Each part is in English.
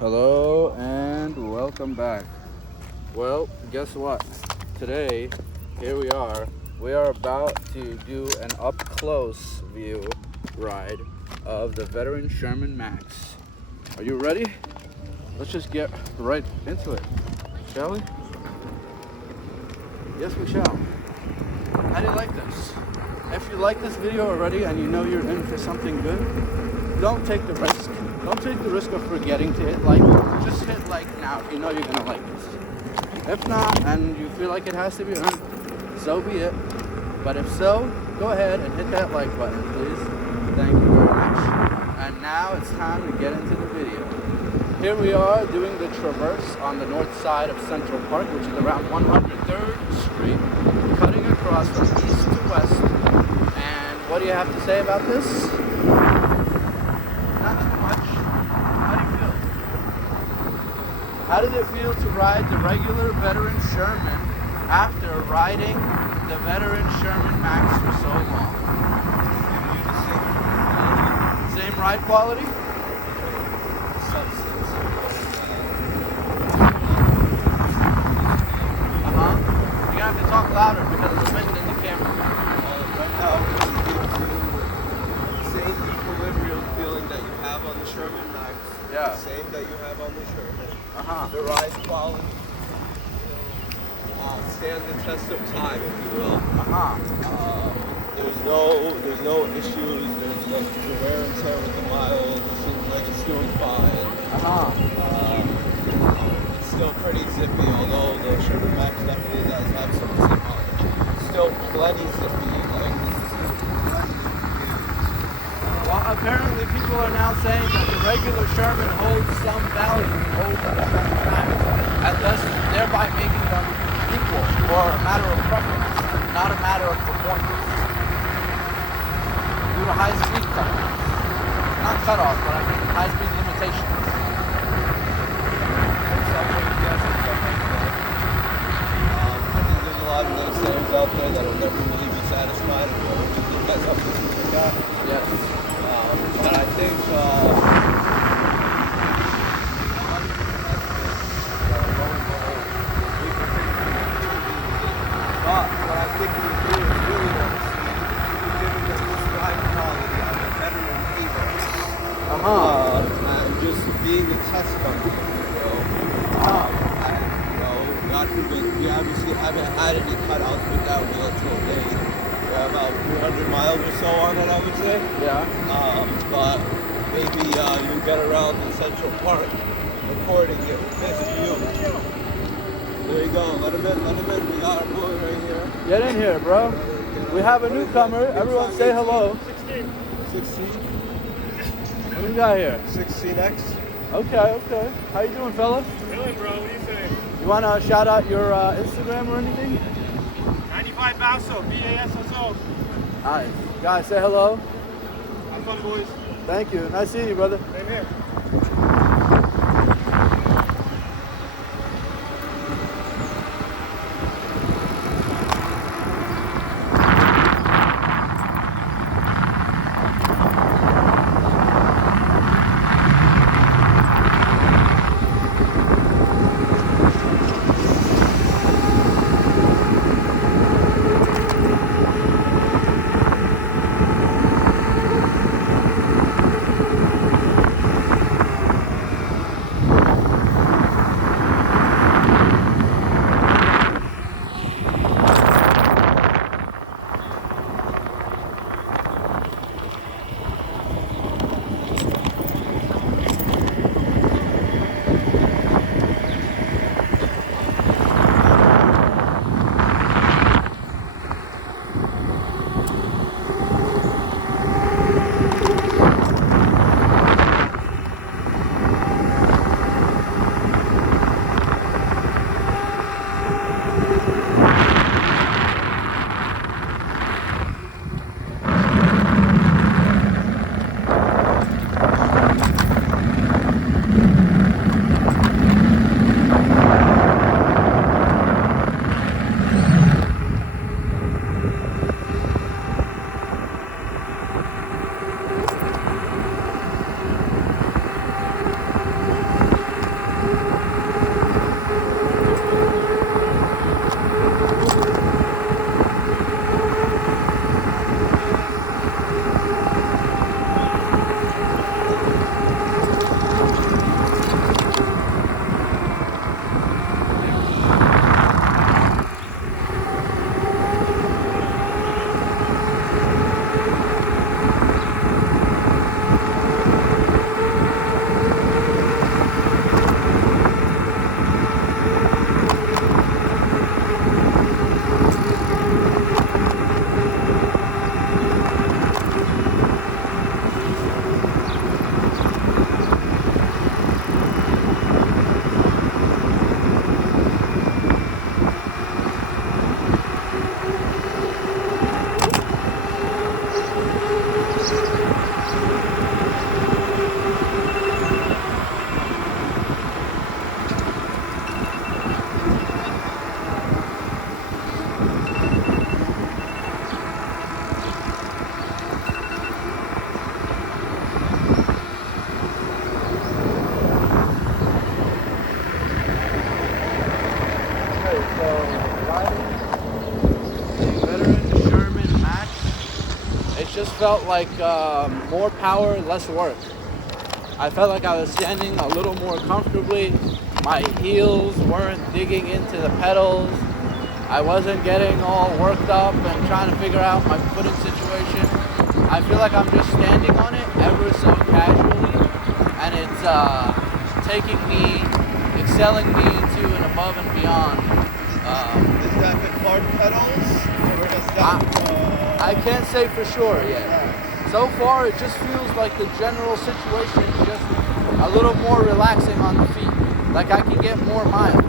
Hello and welcome back. Well, guess what? Today, here we are. We are about to do an up-close view ride of the veteran Sherman Max. Are you ready? Let's just get right into it, shall we? Yes, we shall. How do you like this? If you like this video already and you know you're in for something good, don't take the risk. Don't take the risk of forgetting to hit like. Just hit like now if you know you're gonna like this. If not, and you feel like it has to be earned, so be it. But if so, go ahead and hit that like button, please. Thank you very much. And now it's time to get into the video. Here we are doing the traverse on the north side of Central Park, which is around 103rd Street, cutting across from east to west. And what do you have to say about this? Not too much. How do you feel? How did it feel to ride the regular veteran Sherman after riding the veteran Sherman Max for so long? Same ride quality? You have to talk louder because of the wind in the camera. Right now, same equilibrium feeling that you have on the Sherman Max. Yeah. Same that you have on the Sherman. Uh-huh. The ride quality stand the test of time, if you will. There's no issues. There's no wear and tear with the miles. It seems like it's doing fine. It's still pretty zippy, although the Sherman Max definitely does have some zip on it. It's still plenty zippy. Well, apparently people are now saying that the regular Sherman holds some value over the Sherman Max, and thus thereby making them equal, or a matter of preference, not a matter of performance. Due to high speed cutoffs. Not cutoffs, but I mean high speed limitations. I think there's a lot of naysayers out there that will never really be satisfied with that's up to that. Yes. But I think what I think we do is really want to see is giving them this ride quality on a veteran Evo. And just being a test dummy, and, God forbid, we obviously haven't had any cutouts with that wheel until date. We have about 300 miles or so on it, I would say. Yeah. But maybe you get around in Central Park recording it with this view. There you go, let him in. We got our boy right here. Get in here, bro. We have a newcomer. Everyone say hello. 16? What do we got here? 16X? Okay. How you doing, fella? Really, bro? What do you say? You want to shout out your Instagram or anything? 95 Basso, B-A-S-S-O. Nice. Guys, say hello. Have fun, boys. Thank you. Nice seeing you, brother. Same here. felt like more power, less work. I felt like I was standing a little more comfortably. My heels weren't digging into the pedals. I wasn't getting all worked up and trying to figure out my footing situation. I feel like I'm just standing on it ever so casually, and it's excelling me to an above and beyond. Is that the card pedals? Or is that, I can't say for sure yet. So far, it just feels like the general situation is just a little more relaxing on the feet. Like I can get more miles.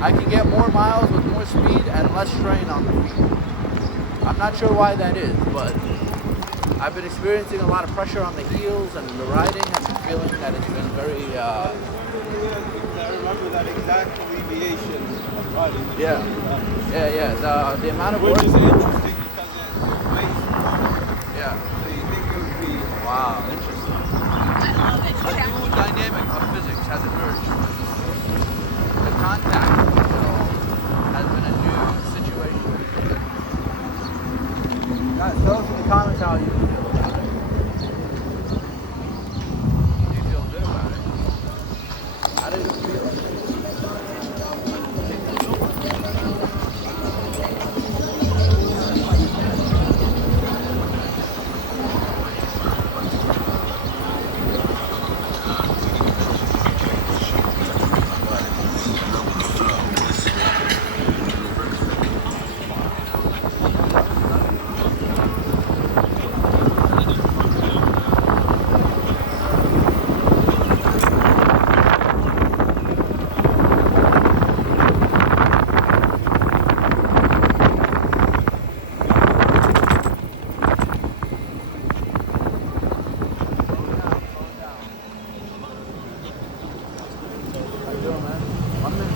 I can get more miles with more speed and less strain on the feet. I'm not sure why that is, but I've been experiencing a lot of pressure on the heels, and the riding has been feeling that it's been very... I remember that exact alleviation of riding. Yeah. The amount of Which work... is interesting because it's waste. Yeah. So you think it would be... Wow, interesting. A new dynamic of physics has emerged from this. The contact of it all has been a new situation. Guys, tell us in the comments how you feel about it. Do you feel good about it? How does it feel?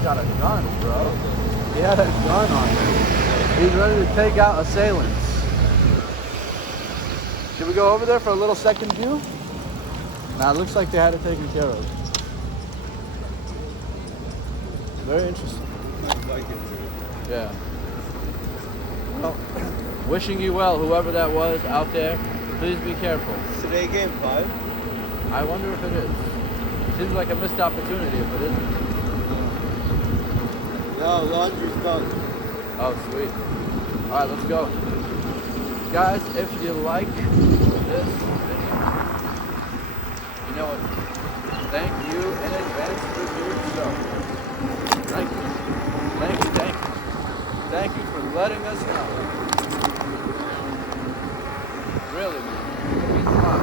Got a gun, bro. He had a gun on him. He's ready to take out assailants. Should we go over there for a little second view? Nah, it looks like they had it taken care of. Very interesting. Sounds like it. Yeah. Well, wishing you well, whoever that was out there. Please be careful. Is today game 5? I wonder if it is. Seems like a missed opportunity if it isn't. No, laundry's done. Oh, sweet. All right, let's go. Guys, if you like this video, you know what? Thank you in advance for doing so. Thank you. Thank you, thank you. Thank you for letting us know. Really, man. It means a lot.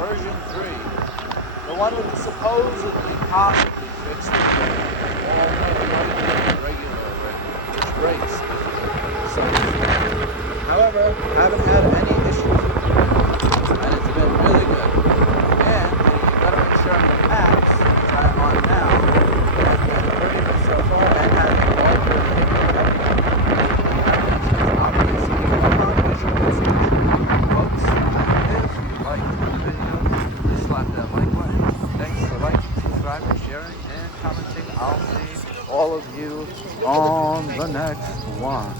Version 3. The one with the supposedly possibly fixed all regular which breaks. So, however, haven't had any issues with it, and it's been really good. And the veteran Sherman Max, which I'm on now, has been pretty good so far and has larger obviously accomplished folks. If you like the video, slap that like button. Thanks for liking, subscribing, sharing, and commenting. I'll see all of you on the next one.